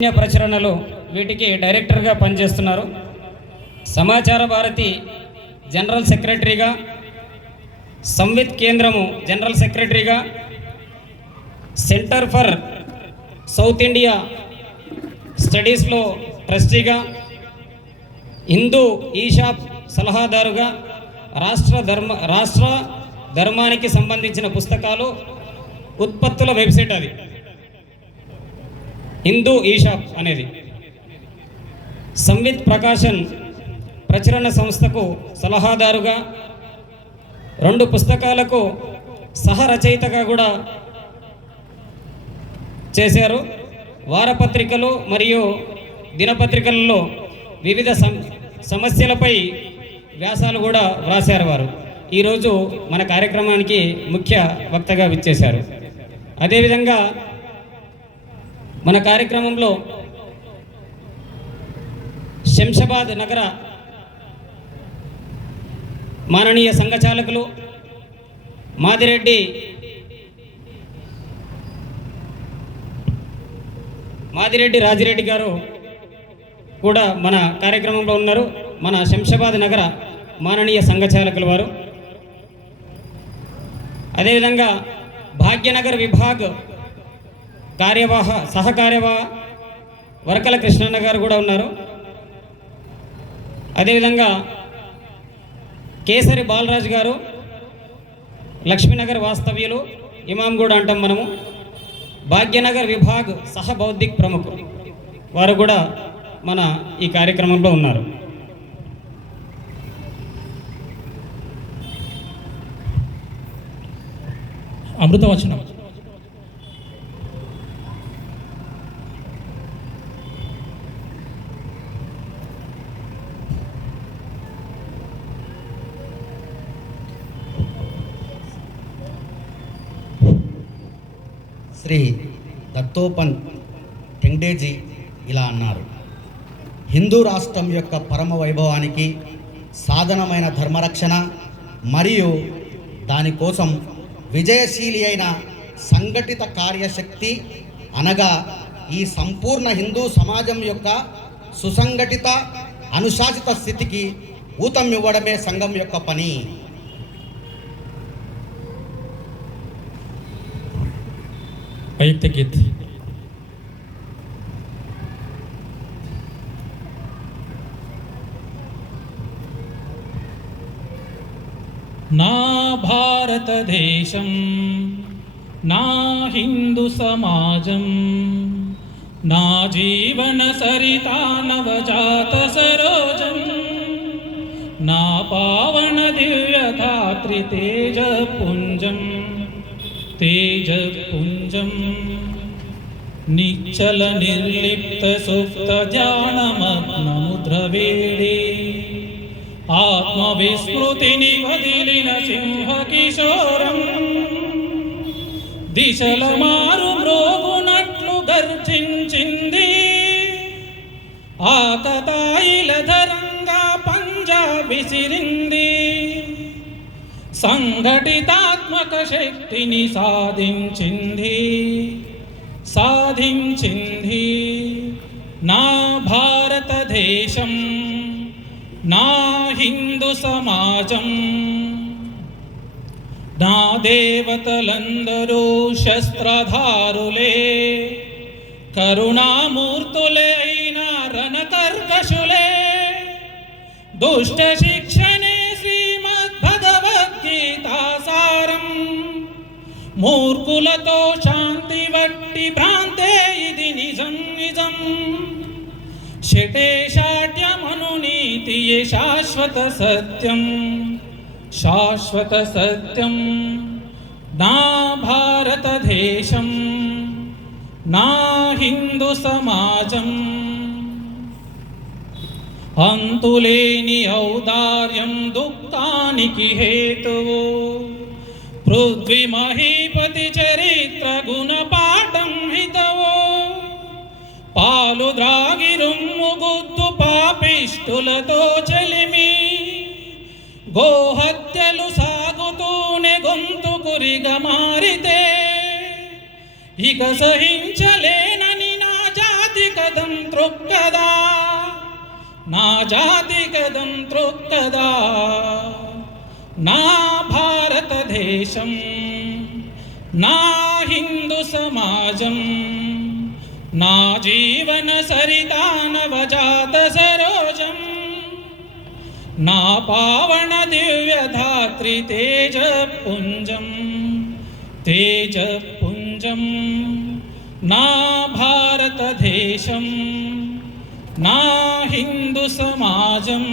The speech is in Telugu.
చైతన్య ప్రచురణలు వీటికి డైరెక్టర్గా పనిచేస్తున్నారు. సమాచార భారతి జనరల్ సెక్రటరీగా సంవిత్ కేంద్రము జనరల్ సెక్రటరీగా సెంటర్ ఫర్ సౌత్ ఇండియా స్టడీస్లో ట్రస్టీగా హిందూ ఈషాప్ సలహాదారుగా రాష్ట్ర ధర్మ రాష్ట్ర ధర్మానికి సంబంధించిన పుస్తకాలు ఉత్పత్తుల వెబ్సైట్ అది. హిందూ ఈషాప్ అనేది సంవిత్ ప్రకాశన్ ప్రచురణ సంస్థకు సలహాదారుగా రెండు పుస్తకాలకు సహరచయితగా కూడా చేశారు. వారపత్రికలు మరియు దినపత్రికలలో వివిధ సం సమస్యలపై వ్యాసాలు కూడా వ్రాసారు వారు. ఈరోజు మన కార్యక్రమానికి ముఖ్య వక్తగా విచ్చేశారు. అదేవిధంగా మన కార్యక్రమంలో శంషాబాద్ నగర మాననీయ సంఘచాలకులు మాదిరెడ్డి మాదిరెడ్డి రాజిరెడ్డి గారు కూడా మన కార్యక్రమంలో ఉన్నారు. మన శంషాబాద్ నగర మాననీయ సంఘచాలకులు వారు. అదేవిధంగా భాగ్యనగర్ విభాగ్ కార్యవాహ సహకార్యవాహ వరకల కృష్ణన్న గారు కూడా ఉన్నారు. అదేవిధంగా కేసరి బాలరాజు గారు లక్ష్మీనగర్ వాస్తవ్యులు ఇమాం కూడా అంటాం మనము భాగ్యనగర్ విభాగ్ సహ బౌద్ధిక్ ప్రముఖులు. వారు కూడా మన ఈ కార్యక్రమంలో ఉన్నారు. అమృతవచనం. శ్రీ దత్తోపన్ టెంగ్డేజీ ఇలా అన్నారు. హిందూ రాష్ట్రం యొక్క పరమ వైభవానికి సాధనమైన ధర్మరక్షణ మరియు దానికోసం విజయశీలి అయిన సంఘటిత కార్యశక్తి అనగా ఈ సంపూర్ణ హిందూ సమాజం యొక్క సుసంఘటిత అనుశాసిత స్థితికి ఊతం ఇవ్వడమే సంఘం యొక్క పని. వైయక్త గీత్ నా భారతదేశం నా హిందూ సమాజం నా జీవన సరితా నవజాత సరోజం నా పావన దివ్యధాత్రి తేజ పుంజం తేజపుంజం. నిచ్చల నిర్లిప్త సుప్త ధ్యానమగ్నముద్రవేడే ఆత్మవిస్మృతిని వదిలిన సింహ కిశోరం దిశల మారు మ్రోగునట్లు గర్జించింది. ఆకతాయిల ధరంగా పంజాబ్ విసిరింది. సంఘటితాత్మక శక్తిని సాధించింది. సాధించింది. నా భారతదేశం నా హిందూ సమాజం నా దేవతలందరూ శస్త్రధారులే కరుణామూర్తులే అయిన రణకర్కశులే దుష్ట శిక్షణ పూలతో శాంతి వట్టి భ్రాంతే ఇది నిజం నిజం. శటే శాట్యమను నీతియే శాశ్వత సత్యం. శాశ్వత సత్యం. నా భారతదేశం నా హిందూ సమాజం. అంతులేని ఔదార్యం దుఃఖానికి హేతువు. పృథ్వీ మహీపతి చరిత్ర గుణపాఠం హితవో. పాలు ద్రాగి రొమ్ము గుద్దు పాపిష్టులతో చెలిమి. గోహత్యలు సాగుతూనే గొంతు కురిగా మారితే. ఇక సహించలేనని నా జాతి కథం తృక్కదా. నా జాతి కథం తృక్కదా. నా జీవన సరితానవజాత సరోజం నా పావన దివ్యధాత్రి తేజపుంజం తేజపుంజం నా భారతదేశం నా హిందూ సమాజం